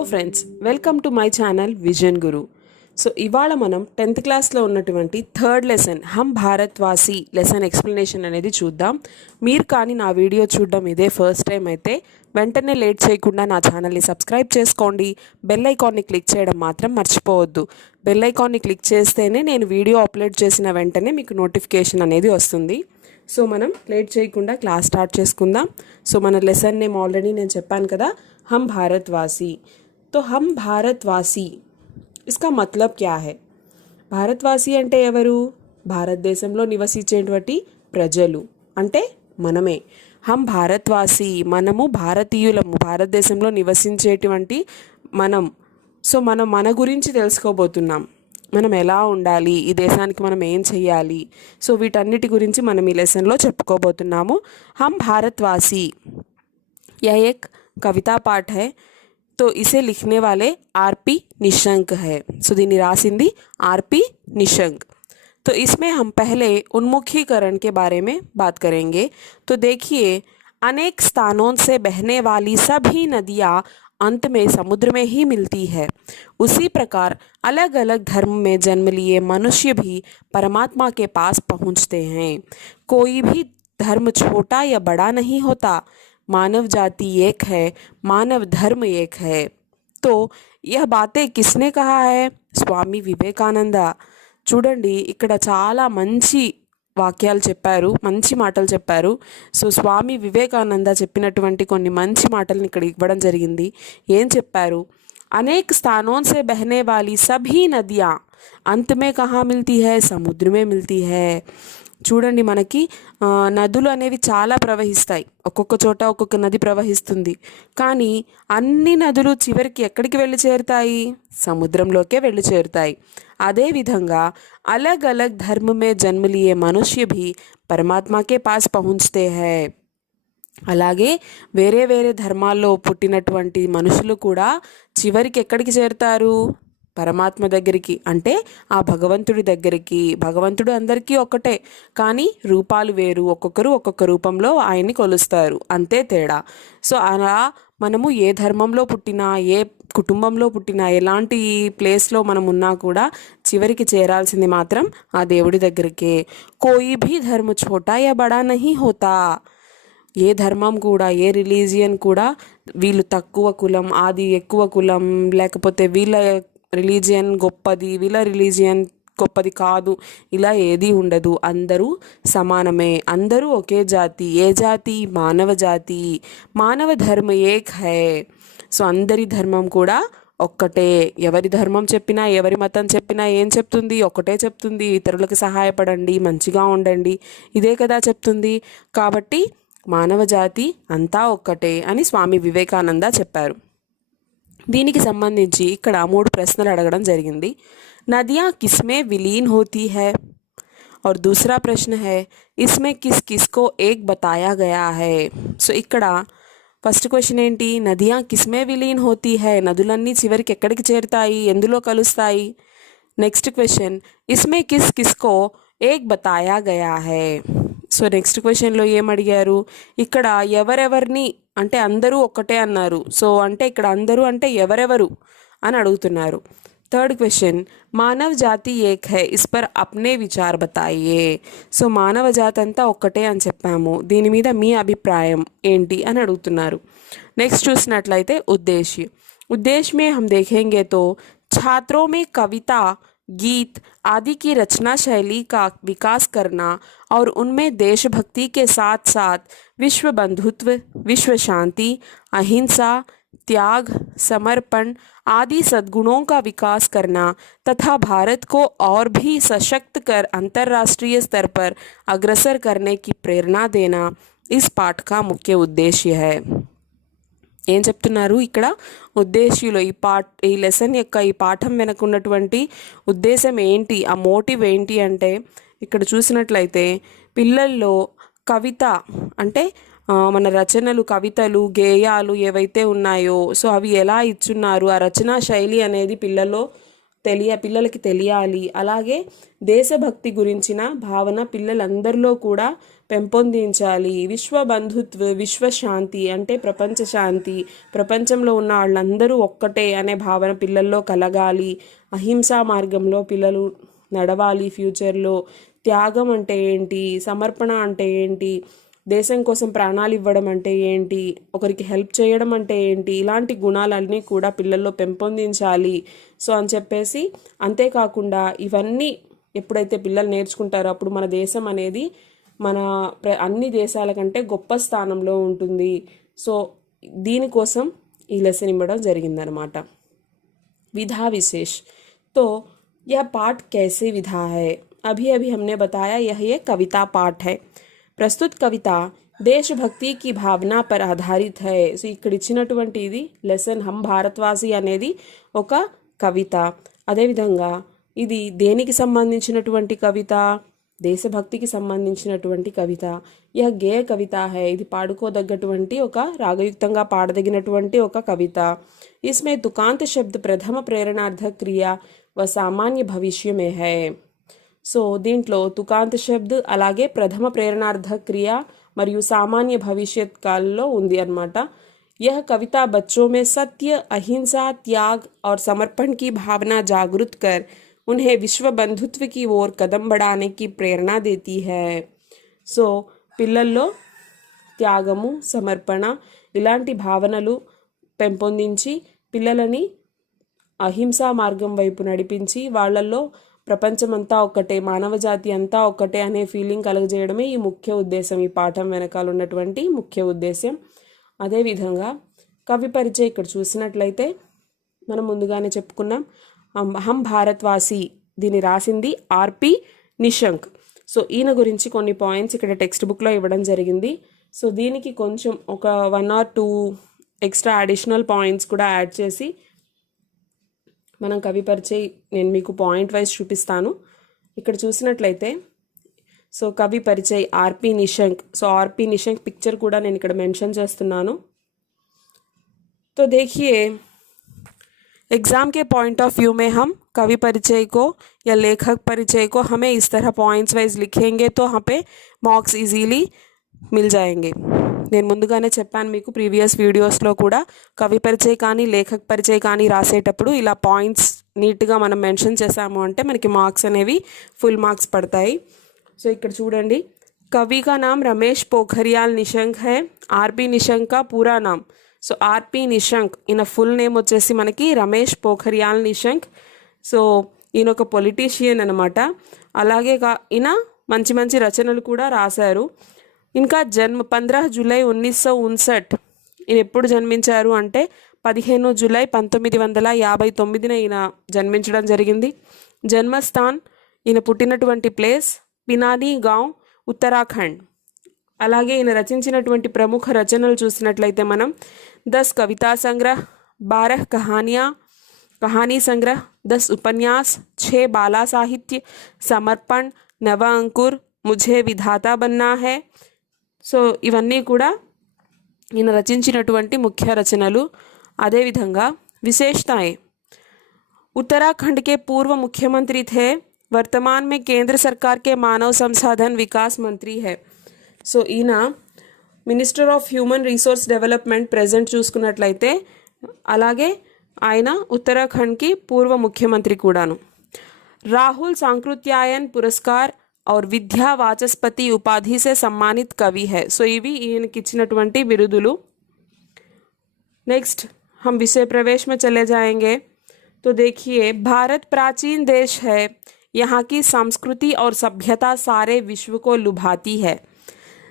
Hello friends, welcome to my channel vision Guru. So ఇవాళ మనం 10th క్లాస్లో ఉన్నటువంటి థర్డ్ లెసన్ హమ్ భారత్వాసి లెసన్ ఎక్స్ప్లెనేషన్ అనేది చూద్దాం. మీరు కానీ నా వీడియో చూడడం ఇదే ఫస్ట్ టైం అయితే వెంటనే లేట్ చేయకుండా నా ఛానల్ని సబ్స్క్రైబ్ చేసుకోండి. బెల్ ఐకాన్ని క్లిక్ చేయడం మాత్రం మర్చిపోవద్దు. బెల్ ఐకాన్ని క్లిక్ చేస్తేనే నేను వీడియో అప్లోడ్ చేసిన వెంటనే మీకు నోటిఫికేషన్ అనేది వస్తుంది. సో మనం లేట్ చేయకుండా క్లాస్ స్టార్ట్ చేసుకుందాం. సో మన లెసన్ నేమ్ ఆల్రెడీ నేను చెప్పాను కదా, हम भारतवासी. तो हम भारतवासी इसका मतलब क्या है? భారతవాసి అంటే ఎవరు? భారతదేశంలో నివసించేటువంటి ప్రజలు అంటే మనమే. హమ్ భారత్వాసి, మనము భారతీయులము, భారతదేశంలో నివసించేటువంటి మనం. సో మనం మన గురించి తెలుసుకోబోతున్నాం. మనం ఎలా ఉండాలి, ఈ దేశానికి మనం ఏం చేయాలి, సో వీటన్నిటి గురించి మనం ఈ లెసన్లో చెప్పుకోబోతున్నాము. హమ్ భారత్వాసి यह एक कविता पाठ है. तो इसे लिखने वाले आर.पी. निशंक है. सो దీన్ని రాసింది आर.पी. निशंक. तो इसमें हम पहले उन्मुखीकरण के बारे में बात करेंगे. तो देखिए, अनेक स्थानों से बहने वाली सभी नदियाँ अंत में समुद्र में ही मिलती है. उसी प्रकार अलग अलग धर्म में जन्म लिए मनुष्य भी परमात्मा के पास पहुँचते हैं. कोई भी धर्म छोटा या बड़ा नहीं होता. मानव जाति एक है, मानव धर्म एक है. तो यह बातें किसने कहा है? స్వామి వివేకానంద. చూడండి, ఇక్కడ చాలా మంచి వాక్యాలు చెప్పారు, మంచి మాటలు చెప్పారు. సో స్వామి వివేకానంద చెప్పినటువంటి కొన్ని మంచి మాటలను ఇక్కడ ఇవ్వడం జరిగింది. ఏం చెప్పారు? అనేక స్థానों से बहने वाली सभी नदियाँ अंत में कहाँ मिलती है? समुद्र में मिलती है. చూడండి, మనకి నదులు అనేవి చాలా ప్రవహిస్తాయి. ఒక్కొక్క చోట ఒక్కొక్క నది ప్రవహిస్తుంది. కానీ అన్ని నదులు చివరికి ఎక్కడికి వెళ్ళి చేరుతాయి? సముద్రంలోకే వెళ్ళి చేరుతాయి. అదేవిధంగా అలగ్ అలగ్ ధర్మ మే జన్మ లియే మనుష్య భీ పరమాత్మకే పాస్ పహుంచతే హై. అలాగే వేరే వేరే ధర్మాల్లో పుట్టినటువంటి మనుషులు కూడా చివరికి ఎక్కడికి చేరుతారు? పరమాత్మ దగ్గరికి, అంటే ఆ భగవంతుడి దగ్గరికి. భగవంతుడు అందరికీ ఒక్కటే, కానీ రూపాలు వేరు. ఒక్కొక్కరు ఒక్కొక్క రూపంలో ఆయన్ని కొలుస్తారు, అంతే తేడా. సో అలా మనము ఏ ధర్మంలో పుట్టినా, ఏ కుటుంబంలో పుట్టినా, ఎలాంటి ప్లేస్లో మనం ఉన్నా కూడా చివరికి చేరాల్సింది మాత్రం ఆ దేవుడి దగ్గరికే. కోయి భీ ధర్మ ఛోటా యా బడా నహీ హోతా. ఏ ధర్మం కూడా, ఏ రిలీజియన్ కూడా వీళ్ళు తక్కువ కులం, అది ఎక్కువ కులం, లేకపోతే వీళ్ళ రిలీజియన్ గొప్పది, వీళ్ళ రిలీజియన్ గొప్పది కాదు, ఇలా ఏదీ ఉండదు. అందరూ సమానమే, అందరూ ఒకే జాతి. ఏ జాతి? మానవ జాతి. మానవ ధర్మ ఏక్ హై. సో అందరి ధర్మం కూడా ఒక్కటే. ఎవరి ధర్మం చెప్పినా, ఎవరి మతం చెప్పినా ఏం చెప్తుంది? ఒక్కటే చెప్తుంది. ఇతరులకు సహాయపడండి, మంచిగా ఉండండి, ఇదే కదా చెప్తుంది. కాబట్టి మానవ జాతి అంతా ఒక్కటే అని స్వామి వివేకానంద చెప్పారు. దీనికి సంబంధించి ఇక్కడ 3 ప్రశ్నలు అడగడం జరిగింది. నదియా కిస్మే విలీన్ హోతీ హై. और दूसरा प्रश्न है, इसमें किस किस को एक बताया गया है. సో ఇక్కడ ఫస్ట్ క్వశ్చన్ ఏంటి? నదియా కిస్మే విలీన్ హోతీ హై. నదులన్నీ చివరికి ఎక్కడికి చేరుతాయి? ఎందులో కలుస్తాయి? నెక్స్ట్ క్వశ్చన్, ఇస్మే కిస్ కిస్ కో ఏక్ బతాయా గయా హై. సో నెక్స్ట్ క్వశ్చన్లో ఏం అడిగారు? ఇక్కడ ఎవరెవరిని, అంటే అందరూ ఒక్కటే అన్నారు. సో అంటే ఇక్కడ అందరూ అంటే ఎవరెవరు అని అడుగుతున్నారు. థర్డ్ క్వశ్చన్, మానవ జాతి ఏక్ హై, ఇస్ పర్ అప్నే విచార్ బతాయే. సో మానవ జాతి అంతా ఒక్కటే అని చెప్పాము, దీని మీద మీ అభిప్రాయం ఏంటి అని అడుగుతున్నారు. నెక్స్ట్ చూసినట్లయితే उद्देश्य में हम देखेंगे तो छात्रों में कविता, गीत आदि की रचना शैली का विकास करना और उनमें देशभक्ति के साथ साथ विश्व बंधुत्व, विश्व शांति, अहिंसा, त्याग, समर्पण आदि सद्गुणों का विकास करना तथा भारत को और भी सशक्त कर अंतर्राष्ट्रीय स्तर पर अग्रसर करने की प्रेरणा देना इस पाठ का मुख्य उद्देश्य है. ఏం చెప్తున్నారు ఇక్కడ? ఉద్దేశ్యులు ఈ లెసన్ యొక్క ఈ పాఠం వెనక ఉన్నటువంటి ఉద్దేశం ఏంటి, ఆ మోటివ్ ఏంటి అంటే, ఇక్కడ చూసినట్లయితే పిల్లల్లో కవిత అంటే మన రచనలు, కవితలు, గేయాలు ఏవైతే ఉన్నాయో సో అవి ఎలా ఇచ్చున్నారు, ఆ రచనా శైలి అనేది పిల్లల్లో పిల్లలకి తెలియాలి. అలాగే దేశభక్తి గురించిన భావన పిల్లలందరిలో కూడా పెంపొందించాలి. విశ్వబంధుత్వ విశ్వశాంతి అంటే ప్రపంచ శాంతి, ప్రపంచంలో ఉన్న వాళ్ళందరూ ఒక్కటే అనే భావన పిల్లల్లో కలగాలి. అహింసా మార్గంలో పిల్లలు నడవాలి. ఫ్యూచర్లో త్యాగం అంటే ఏంటి, సమర్పణ అంటే ఏంటి, దేశం కోసం ప్రాణాలు ఇవ్వడం అంటే ఏంటి, ఒకరికి హెల్ప్ చేయడం అంటే ఏంటి, ఇలాంటి గుణాలన్నీ కూడా పిల్లల్లో పెంపొందించాలి. సో అని చెప్పేసి, అంతేకాకుండా ఇవన్నీ ఎప్పుడైతే పిల్లలు నేర్చుకుంటారో అప్పుడు మన దేశం అనేది అన్ని దేశాల కంటే గొప్ప స్థానంలో ఉంటుంది. సో దీనికోసం ఈ లెసన్ ఇవ్వడం జరిగిందనమాట. विधा विशेष। तो यह पाठ कैसे विधा है, अभी अभी हमने बताया यह एक कविता पाठ है। प्रस्तुत कविता देशभक्ति की भावना पर आधारित है। సో ఇక్కడ ఇచ్చినటువంటి ఇది లెసన్ హమ్ భారత్వాసి అనేది ఒక కవిత. అదేవిధంగా ఇది దేనికి సంబంధించినటువంటి కవిత, దేశభక్తికి సంబంధించినటువంటి కవిత. యహ గేయ కవిత హై, ఇది పాడుకోదగ్గటువంటి ఒక రాగయుక్తంగా పాడదగినటువంటి ఒక కవిత. इसमें तुकांत शब्द प्रथम प्रेरणार्थक क्रिया व सामान्य भविष्य में है। సో దీంట్లో తుకాంత శబ్ద్ అలాగే ప్రథమ ప్రేరణార్థక క్రియ మరియు సామాన్య భవిష్యత్ కాలంలో ఉంది అన్నమాట. यह कविता बच्चों में सत्य, अहिंसा, त्याग और समर्पण की भावना जागृत कर उन्हें विश्व बंधुत्व की ओर कदम बढ़ाने की प्रेरणा देती है। సో పిల్లల్లో త్యాగము, సమర్పణ ఇలాంటి భావనలు పెంపొందించి పిల్లలని అహింసా మార్గం వైపు నడిపించి వాళ్ళల్లో ప్రపంచమంతా ఒక్కటే, మానవజాతి అంతా ఒక్కటే అనే ఫీలింగ్ కలుగజేయడమే ఈ ముఖ్య ఉద్దేశం, ఈ పాఠం వెనకాల ఉన్నటువంటి ముఖ్య ఉద్దేశం. అదేవిధంగా కవి పరిచయం ఇక్కడ చూసినట్లయితే మనం ముందుగానే చెప్పుకున్నాం, హమ్ భారత్వాసి, దీన్ని రాసింది ఆర్పి నిశంక్. సో ఈయన గురించి కొన్ని పాయింట్స్ ఇక్కడ టెక్స్ట్ బుక్లో ఇవ్వడం జరిగింది. సో దీనికి కొంచెం ఒక 1 or 2 ఎక్స్ట్రా అడిషనల్ పాయింట్స్ కూడా యాడ్ చేసి మనం కవి పరిచయం నేను మీకు పాయింట్ వైజ్ చూపిస్తాను. ఇక్కడ చూసినట్లయితే సో కవి పరిచయం ఆర్పి నిశంక్. సో ఆర్పి నిశంక్ పిక్చర్ కూడా నేను ఇక్కడ మెన్షన్ చేస్తున్నాను. तो देखिए, एग्ज़ाम के पॉइंट ऑफ व्यू में हम कवि परिचय को या लेखक परिचय को हमें इस तरह पॉइंट्स वाइज लिखेंगे तो यहाँ पे మార్క్స్ ఈజీలీ మిల్ జాయేంగే. నేను ముందుగానే చెప్పాను మీకు ప్రీవియస్ వీడియోస్లో కూడా, కవి పరిచయ కానీ లేఖక్ పరిచయ కానీ రాసేటప్పుడు ఇలా పాయింట్స్ నీట్గా మనం మెన్షన్ చేసాము అంటే మనకి మార్క్స్ అనేవి ఫుల్ మార్క్స్ పడతాయి. సో ఇక్కడ చూడండి, కవి కా నామ్ రమేష్ పోఖరియాల్ నిశంక్ హై. ఆర్పి నిశంక్ కా పూరా నామ్, సో ఆర్పి నిశంక్ ఈయన ఫుల్ నేమ్ వచ్చేసి మనకి రమేష్ పోఖరియాల్ నిశంక్. సో ఈయన ఒక పొలిటీషియన్ అనమాట. అలాగే ఈయన మంచి మంచి రచనలు కూడా రాశారు. ఇంకా జన్మ 15 జూలై 1959, ఈయన ఎప్పుడు జన్మించారు అంటే 15 జూలై 1959 ఈయన జన్మించడం జరిగింది. జన్మస్థాన్, ఈయన పుట్టినటువంటి ప్లేస్ పినాని గాంవ్, ఉత్తరాఖండ్. అలాగే ఈయన రచించినటువంటి ప్రముఖ రచనలు చూసినట్లయితే మనం 10 కవితా సంగ్రహ, 12 కహానీ సంగ్రహ, 10 ఉపన్యాస్, 6 బాలా సాహిత్య, సమర్పణ, నవ అంకుర్, ముఝే విధాతా బన్నా హై. సో ఇవన్నీ కూడా ఈయన రచించినటువంటి ముఖ్య రచనలు. అదేవిధంగా విశేషతాएं, उत्तराखंड के पूर्व मुख्यमंत्री थे, वर्तमान में केंद्र सरकार के मानव संसाधन विकास मंत्री है. సో ఈయన minister of human resource development present చూసుకున్నట్లయితే, అలాగే ఆయన ఉత్తరాఖండ్కి పూర్వ ముఖ్యమంత్రి కూడాను. రాహుల్ సాంకృత్యాయన్ పురస్కార్ और विद्या वाचस्पति उपाधि से सम्मानित कवि है. సో ఇవి ఈయనకి ఇచ్చినటువంటి బిరుదులు. नेक्स्ट हम विषय प्रवेश में चले जाएंगे. तो देखिए, भारत प्राचीन देश है, यहाँ की संस्कृति और सभ्यता सारे विश्व को लुभाती है.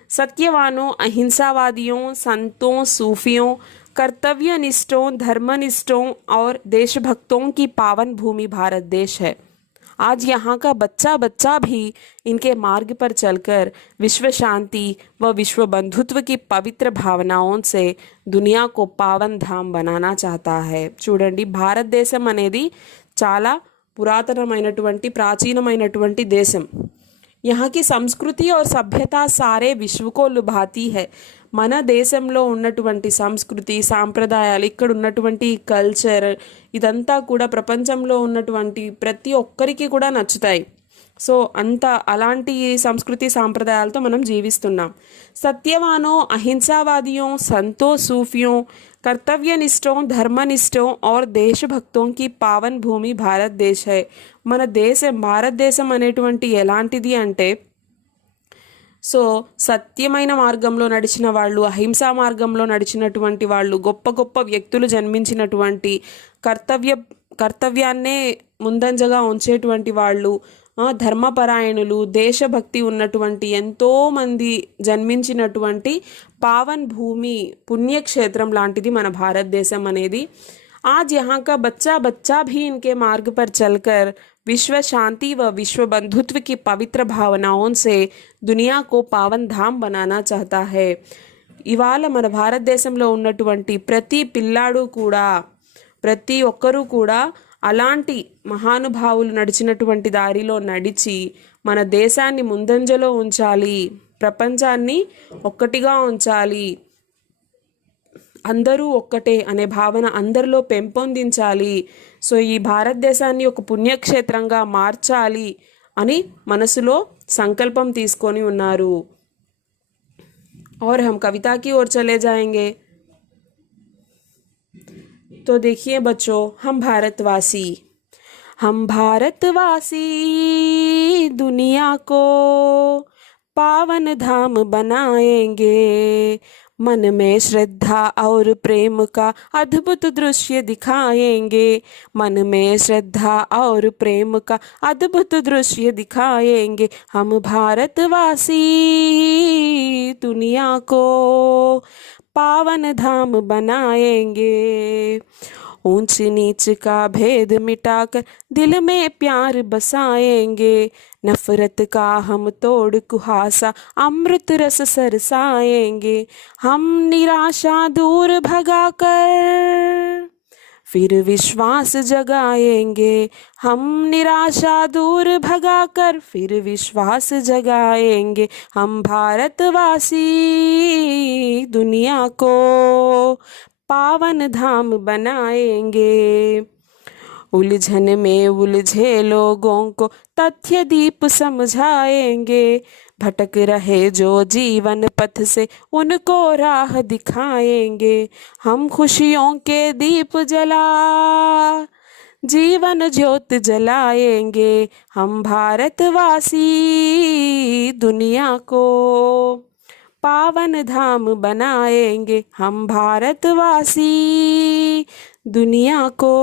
सत्यवानों, अहिंसावादियों, संतों, सूफियों, कर्तव्यनिष्ठों, धर्मनिष्ठों और देशभक्तों की पावन भूमि भारत देश है. आज यहाँ का बच्चा बच्चा भी इनके मार्ग पर चलकर विश्व शांति व विश्व बंधुत्व की पवित्र भावनाओं से दुनिया को पावन धाम बनाना चाहता है. చూడండి, భారతదేశం అనేది చాలా పురాతనమైనటువంటి ప్రాచీనమైనటువంటి దేశం. यहाँ की సంస్కృతి और సభ్యత సారే విశ్వకో లుభాతి హై. మన దేశంలో ఉన్నటువంటి సంస్కృతి సాంప్రదాయాలు, ఇక్కడ ఉన్నటువంటి కల్చర్, ఇదంతా కూడా ప్రపంచంలో ఉన్నటువంటి ప్రతి ఒక్కరికి కూడా నచ్చుతాయి. సో అంత అలాంటి సంస్కృతి సాంప్రదాయాలతో మనం జీవిస్తున్నాం. సత్యవానో అహింసావాదిयों संतों सूफियों कर्तव्यनिष्ठों धर्मनिष्ठों और देशभक्तों की पावन భూమి భారతదేశ్ है. మన దేశం భారతదేశం అనేటువంటి ఎలాంటిది అంటే, సో సత్యమైన మార్గంలో నడిచిన వాళ్ళు, అహింసా మార్గంలో నడిచినటువంటి వాళ్ళు, గొప్ప గొప్ప వ్యక్తులు జన్మించినటువంటి, కర్తవ్యాన్నే ముందంజగా ఉంచేటువంటి వాళ్ళు, ధర్మపరాయణులు, దేశభక్తి ఉన్నటువంటి ఎంతోమంది జన్మించినటువంటి పావన్ భూమి, పుణ్యక్షేత్రం లాంటిది మన భారతదేశం అనేది. आज यहाँ का बच्चा बच्चा भी इनके मार्ग पर चलकर विश्व शांति व विश्व बंधुत्व की पवित्र भावनाओं से दुनिया को पावन धाम बनाना चाहता है. ఇవాళ మన భారతదేశంలో ఉన్నటువంటి ప్రతి పిల్లాడు కూడా, ప్రతి ఒక్కరూ కూడా అలాంటి మహానుభావులు నడిచినటువంటి దారిలో నడిచి మన దేశాన్ని ముందంజలో ఉంచాలి, ప్రపంచాన్ని ఒక్కటిగా ఉంచాలి, అందరూ ఒక్కటే అనే భావన అందరిలో పెంపొందించాలి. సో ఈ భారతదేశాన్ని ఒక పుణ్యక్షేత్రంగా మార్చాలి అని మనసులో సంకల్పం తీసుకొని ఉన్నారు. और हम कविता की ओर चले जाएंगे. तो देखिए बच्चों, हम भारतवासी दुनिया को पावन धाम बनाएंगे. मन में श्रद्धा और प्रेम का अद्भुत दृश्य दिखाएंगे. मन में श्रद्धा और प्रेम का अद्भुत दृश्य दिखाएंगे. हम भारतवासी दुनिया को पावन धाम बनाएंगे. ऊंच नीच का भेद मिटाकर दिल में प्यार बसाएंगे. नफरत का हम तोड़ कुहासा अमृत रस सरसाएंगे. हम निराशा दूर भगाकर फिर विश्वास जगाएंगे. हम निराशा दूर भगाकर फिर विश्वास जगाएंगे. हम भारतवासी दुनिया को पावन धाम बनाएंगे. उलझन में उलझे लोगों को तथ्य दीप समझाएंगे. भटक रहे जो जीवन पथ से उनको राह दिखाएंगे. हम खुशियों के दीप जला जीवन ज्योत जलाएंगे. हम भारतवासी दुनिया को पावन धाम बनाएंगे. हम भारतवासी दुनिया को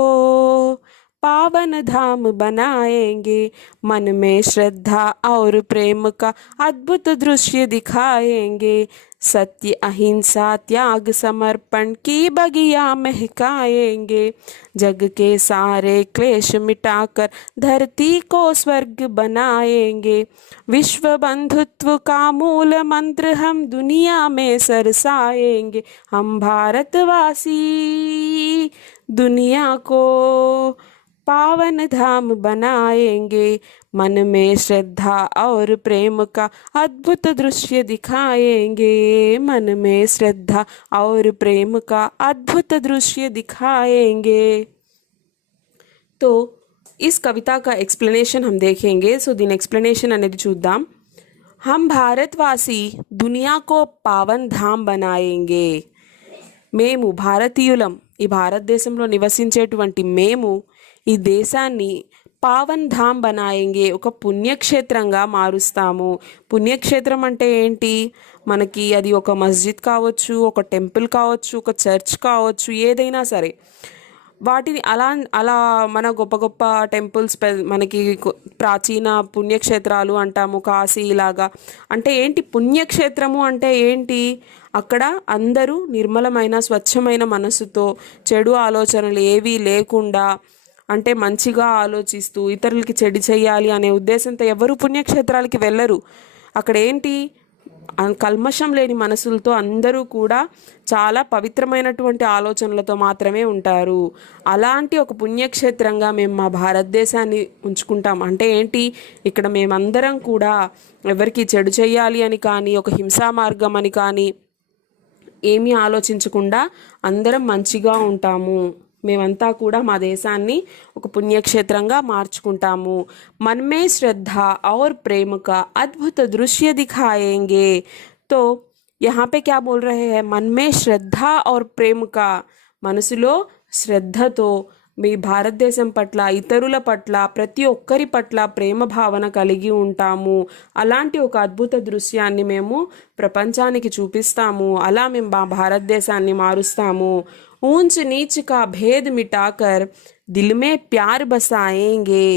पावन धाम बनाएंगे. मन में श्रद्धा और प्रेम का अद्भुत दृश्य दिखाएंगे. सत्य अहिंसा त्याग समर्पण की बगिया महकाएंगे. जग के सारे क्लेश मिटाकर धरती को स्वर्ग बनाएंगे. विश्व बंधुत्व का मूल मंत्र हम दुनिया में सरसाएंगे. हम भारतवासी दुनिया को पावन धाम बनाएंगे. मन में श्रद्धा और प्रेम का अद्भुत दृश्य दिखाएंगे. मन में श्रद्धा और प्रेम का अद्भुत दृश्य दिखाएंगे. तो इस कविता का एक्सप्लेनेशन हम देखेंगे. सो దీని ఎక్స్ప్లెనేషన్ అనేది చూద్దాం. हम भारतवासी दुनिया को पावन धाम बनाएंगे. మేము భారతీయులం, ఈ భారతదేశంలో నివసించేటువంటి మేము ఈ దేశాన్ని పావన్ ధామ్ బనాయింగే, ఒక పుణ్యక్షేత్రంగా మారుస్తాము. పుణ్యక్షేత్రం అంటే ఏంటి? మనకి అది ఒక మస్జిద్ కావచ్చు, ఒక టెంపుల్ కావచ్చు, ఒక చర్చ్ కావచ్చు, ఏదైనా సరే వాటిని అలా మన గొప్ప గొప్ప టెంపుల్స్, మనకి ప్రాచీన పుణ్యక్షేత్రాలు అంటాము, కాశీ ఇలాగా. అంటే ఏంటి పుణ్యక్షేత్రము అంటే ఏంటి? అక్కడ అందరూ నిర్మలమైన స్వచ్ఛమైన మనసుతో, చెడు ఆలోచనలు ఏవీ లేకుండా, అంటే మంచిగా ఆలోచిస్తూ ఇతరులకి చెడు చేయాలి అనే ఉద్దేశంతో ఎవరు పుణ్యక్షేత్రాలకి వెళ్ళరు. అక్కడ ఏంటి? కల్మషం లేని మనసులతో అందరూ కూడా చాలా పవిత్రమైనటువంటి ఆలోచనలతో మాత్రమే ఉంటారు. అలాంటి ఒక పుణ్యక్షేత్రంగా మేము మా భారతదేశాన్ని ఉంచుకుంటాం. అంటే ఏంటి, ఇక్కడ మేమందరం కూడా ఎవరికి చెడు చేయాలి అని కానీ, ఒక హింసా మార్గం అని కానీ ఏమీ ఆలోచించకుండా అందరం మంచిగా ఉంటాము. మేమంతా కూడా మా దేశాన్ని ఒక పుణ్యక్షేత్రంగా మార్చుకుంటాము. మనమే శ్రద్ధ और प्रेम का अद्भुत दृश्य दिखाएंगे. तो यहाँ पे क्या बोल रहे हैं, मन में श्रद्धा और प्रेम का, మనసులో శ్రద్ధతో మీ భారతదేశం పట్ల, ఇతరుల పట్ల, ప్రతి ఒక్కరి పట్ల ప్రేమ భావన కలిగి ఉంటాము. అలాంటి ఒక అద్భుత దృశ్యాన్ని మేము ప్రపంచానికి చూపిస్తాము. అలా మేము మా భారతదేశాన్ని మారుస్తాము. ऊंच नीच का भेद मिटाकर दिल में प्यार बसाएंगे.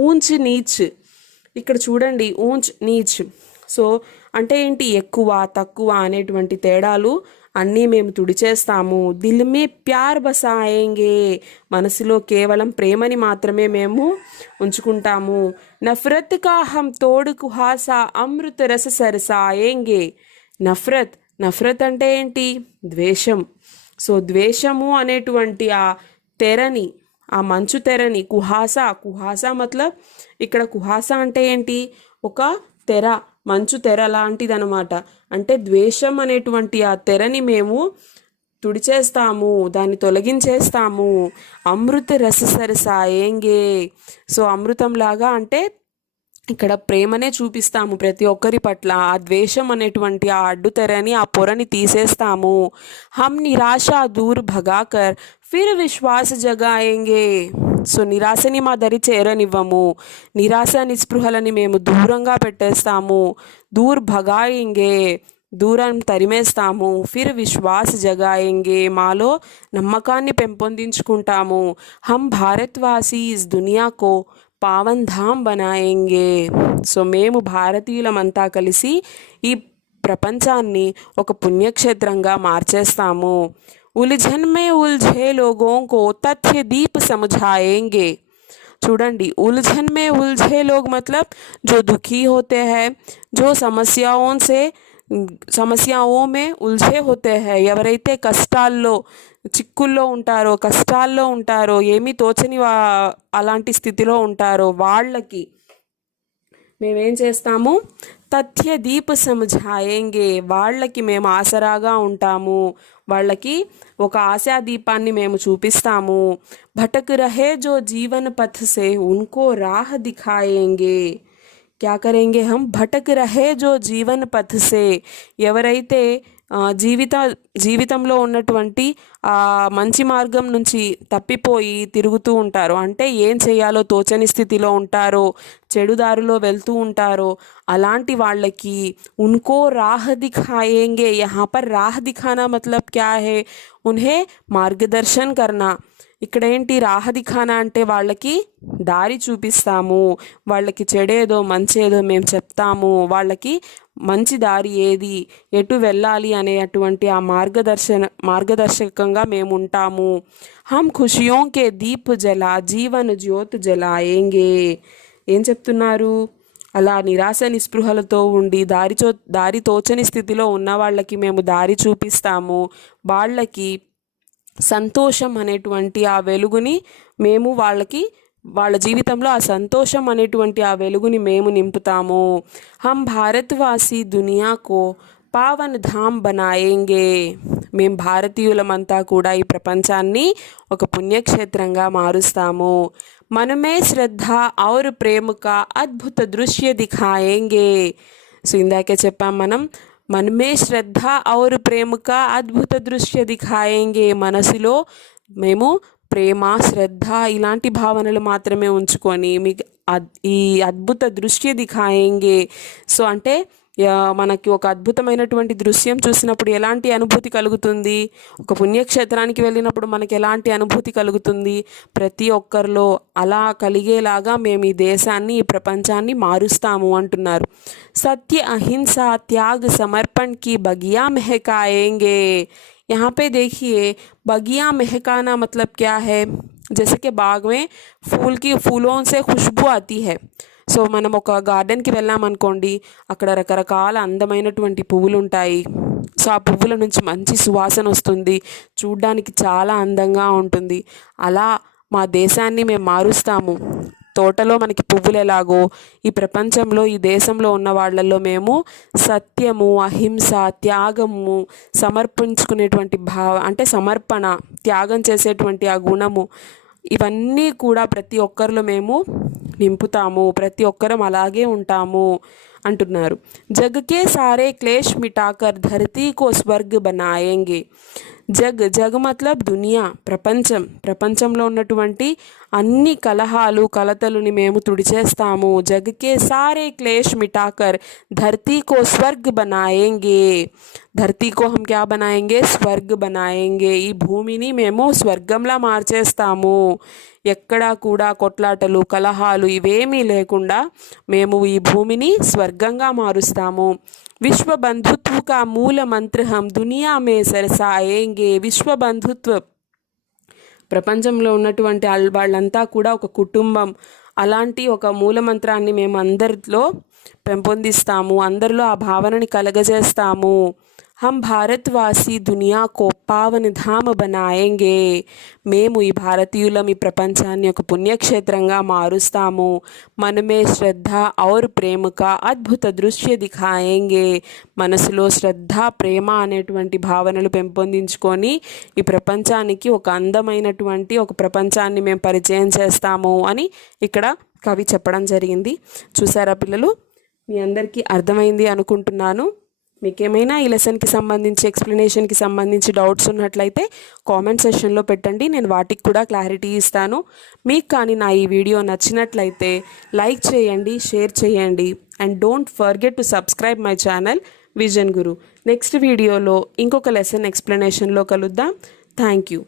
ऊंच नीच, ఇక్కడ చూడండి, ऊंच नीच. సో అంటే ఏంటి, ఎక్కువ తక్కువ అనేటువంటి తేడాలు అన్నీ మేము తుడిచేస్తాము. దిల్ మే ప్యార్ బసాయేంగే, మనసులో కేవలం ప్రేమని మాత్రమే మేము ఉంచుకుంటాము. నఫరత్ కా హమ్ తోడు కుహాసా అమృత రస సరసాయేంగే. నఫరత్ అంటే ఏంటి, ద్వేషం. సో ద్వేషము అనేటువంటి ఆ తెరని, ఆ మంచు తెరని, కుహాసా మతలబ్ ఇక్కడ కుహాసా అంటే ఏంటి, ఒక తెర, మంచు తెర లాంటిదనమాట. అంటే ద్వేషం అనేటువంటి ఆ తెరని మేము తుడిచేస్తాము, దాన్ని తొలగించేస్తాము. అమృత రస సరసాయేంగే. సో అమృతంలాగా అంటే ఇక్కడ ప్రేమనే చూపిస్తాము ప్రతి ఒక్కరి పట్ల. ఆ ద్వేషం అనేటువంటి ఆ అడ్డుతెరని, ఆ పొరని తీసేస్తాము. హమ్ నిరాశ దూర్ భగాకర్ ఫిర్ విశ్వాస జగాయేంగే. సో నిరాశని మా దరి చేరనివ్వము, నిరాశ నిస్పృహలని మేము దూరంగా పెట్టేస్తాము. దూర్ భగాయేంగే, దూరం తరిమేస్తాము. ఫిర్ విశ్వాస్ జగాయేంగే, మాలో నమ్మకాన్ని పెంపొందించుకుంటాము. హమ్ భారత్వాసీ ఇస్ దునియాకో పావన్ ధామ్ బనాయేంగే. సో మేము భారతీయులమంతా కలిసి ఈ ప్రపంచాన్ని ఒక పుణ్యక్షేత్రంగా మార్చేస్తాము. ఉల్झन में उलझे लोगों को तथ्य दीप समझाएंगे. చూడండి, उलझन में उलझे लोग मतलब जो दुखी होते हैं, जो సమస్యओं में ఉల్झే होते हैं, ఎవరైతే కష్టాల్లో చిక్కుల్లో ఉంటారో, కష్టాల్లో ఉంటారో, ఏమీ తోచని అలాంటి స్థితిలో ఉంటారో వాళ్ళకి మేమేం చేస్తాము, తథ్య దీప సమझाएंगे, వాళ్ళకి మేము ఆసరాగా ఉంటాము. వాళ్ళకి ఒక ఆశా దీపాన్ని మేము చూపిస్తాము. భటక్ రహే జో జీవన పథ సే ఉన్కో రాహ దిఖాయేంగే. क्या करेंगे हम, भटक रहे जो जीवन पथ से, ఎవరైతే జీవితంలో ఉన్నటువంటి ఆ మంచి మార్గం నుంచి తప్పిపోయి తిరుగుతూ ఉంటారో, అంటే ఏం చేయాలో తోచని స్థితిలో ఉంటారో, చెడు దారిలో వెళ్తూ ఉంటారో అలాంటి వాళ్ళకి ఉన్కో రాహ దిఖాయేంగే. यहाँ पर राह दिखाना मतलब क्या है, उन्हें మార్గదర్శన్ కర్నా. ఇక్కడ ఏంటి, రాహ దిఖానా అంటే వాళ్ళకి దారి చూపిస్తాము. వాళ్ళకి చెడేదో మంచేదో మేము చెప్తాము. వాళ్ళకి మంచి దారి ఏది, ఎటు వెళ్ళాలి అనేటువంటి ఆ మార్గదర్శకంగా మేము ఉంటాము. హమ్ ఖుషియోం కే దీప్ జలా జీవన్ జ్యోత్ జలాయేంగే. ఏం చెప్తున్నారు, అలా నిరాశ నిస్పృహలతో ఉండి దారి తోచని స్థితిలో ఉన్న వాళ్ళకి మేము దారి చూపిస్తాము. వాళ్ళకి సంతోషం అనేటువంటి ఆ వెలుగుని మేము వాళ్ళ జీవితంలో ఆ సంతోషం అనేటువంటి ఆ వెలుగుని మేము నింపుతాము. హమ్ భారత్వాసీ దునియాకో పావన్ ధామ్ బనాయేంగే. మేము భారతీయులమంతా కూడా ఈ ప్రపంచాన్ని ఒక పుణ్యక్షేత్రంగా మారుస్తాము. మనమే శ్రద్ధ और प्रेम का अद्भुत दृश्य दिखाएंगे. సో ఇందాకే చెప్పాం మనం, మనమే శ్రద్ధ और प्रेम का अद्भुत दृश्य दिखाएंगे. మనసులో మేము ప్రేమ, శ్రద్ధ ఇలాంటి భావనలు మాత్రమే ఉంచుకొని మీకు ఈ అద్భుత దృశ్య దిఖాయేంగే. సో అంటే మనకి ఒక అద్భుతమైనటువంటి దృశ్యం చూసినప్పుడు ఎలాంటి అనుభూతి కలుగుతుంది, ఒక పుణ్యక్షేత్రానికి వెళ్ళినప్పుడు మనకి ఎలాంటి అనుభూతి కలుగుతుంది, ప్రతి ఒక్కరిలో అలా కలిగేలాగా మేము ఈ దేశాన్ని, ఈ ప్రపంచాన్ని మారుస్తాము అంటున్నారు. సత్య అహింస త్యాగ్ సమర్పణ की बगिया महकाएंगे. यहाँ पे देखिए, बगिया महकाना मतलब क्या है, जैसे कि बाग में फूलों से खुशबू आती है. సో మనం ఒక గార్డెన్కి వెళ్ళామనుకోండి, అక్కడ రకరకాల అందమైనటువంటి పువ్వులు ఉంటాయి. సో ఆ పువ్వుల నుంచి మంచి సువాసన వస్తుంది, చూడ్డానికి చాలా అందంగా ఉంటుంది. అలా మా దేశాన్ని మేము మారుస్తాము. తోటలో మనకి పువ్వులు ఎలాగో ఈ ప్రపంచంలో ఈ దేశంలో ఉన్న వాళ్ళల్లో మేము సత్యము, అహింస, త్యాగము, సమర్పించుకునేటువంటి అంటే సమర్పణ, త్యాగం చేసేటువంటి ఆ గుణము, ఇవన్నీ కూడా ప్రతి ఒక్కరిలో మేము నింపుతాము. ప్రతి ఒక్కరం అలాగే ఉంటాము అంటున్నారు. జగ్కే సారే క్లేష్ మిటాకర్ ధరతీ కో స్వర్గ్ బనాయేంగే. జగ్ మతలబ్ దునియా, ప్రపంచంలో ఉన్నటువంటి అన్ని కలహాలు కలతలుని మేము తుడిచేస్తాము. జగ్కే సారే క్లేష్ మిటాకర్ ధరతీ కో స్వర్గ్ బనాయేంగే. ధరతీ కో హమ్ క్యా బనాయేంగే, స్వర్గ్ బనాయేంగే. ఈ భూమిని మేము స్వర్గంలా మార్చేస్తాము. ఎక్కడా కూడా కొట్లాటలు కలహాలు ఇవేమీ లేకుండా మేము ఈ భూమిని స్వర్గంగా మారుస్తాము. విశ్వ బంధుత్వ కా మూల మంత్ర హం దునియా మే సరసాయేంగే. విశ్వ బంధుత్వ, ప్రపంచంలో ఉన్నటువంటి వాళ్ళంతా కూడా ఒక కుటుంబం, అలాంటి ఒక మూలమంత్రాన్ని మేము అందరిలో పెంపొందిస్తాము, అందరిలో ఆ భావనని కలగజేస్తాము. హమ్ భారత్వాసి దునియా కో పావన్ ధామ బనాయేంగే. మేము ఈ భారతీయులం ఈ ప్రపంచాన్ని ఒక పుణ్యక్షేత్రంగా మారుస్తాము. మనమే శ్రద్ధ ఔర్ ప్రేమ కా అద్భుత దృశ్య దిఖాయేంగే. మనసులో శ్రద్ధ ప్రేమ అనేటువంటి భావనలు పెంపొందించుకొని ఈ ప్రపంచానికి ఒక అందమైనటువంటి ఒక ప్రపంచాన్ని మేము పరిచయం చేస్తాము అని ఇక్కడ కవి చెప్పడం జరిగింది. చూసారా పిల్లలు, మీ అందరికీ అర్థమైంది అనుకుంటున్నాను. మీకేమైనా ఈ లెసన్కి సంబంధించి ఎక్స్ప్లెనేషన్కి సంబంధించి డౌట్స్ ఉన్నట్లయితే కామెంట్ సెషన్లో పెట్టండి, నేను వాటికి కూడా క్లారిటీ ఇస్తాను. మీకు కానీ నా ఈ వీడియో నచ్చినట్లయితే లైక్ చేయండి, షేర్ చేయండి, and don't forget to subscribe my channel vision Guru. Next వీడియోలో ఇంకొక లెసన్ ఎక్స్ప్లెనేషన్లో కలుద్దాం. Thank you.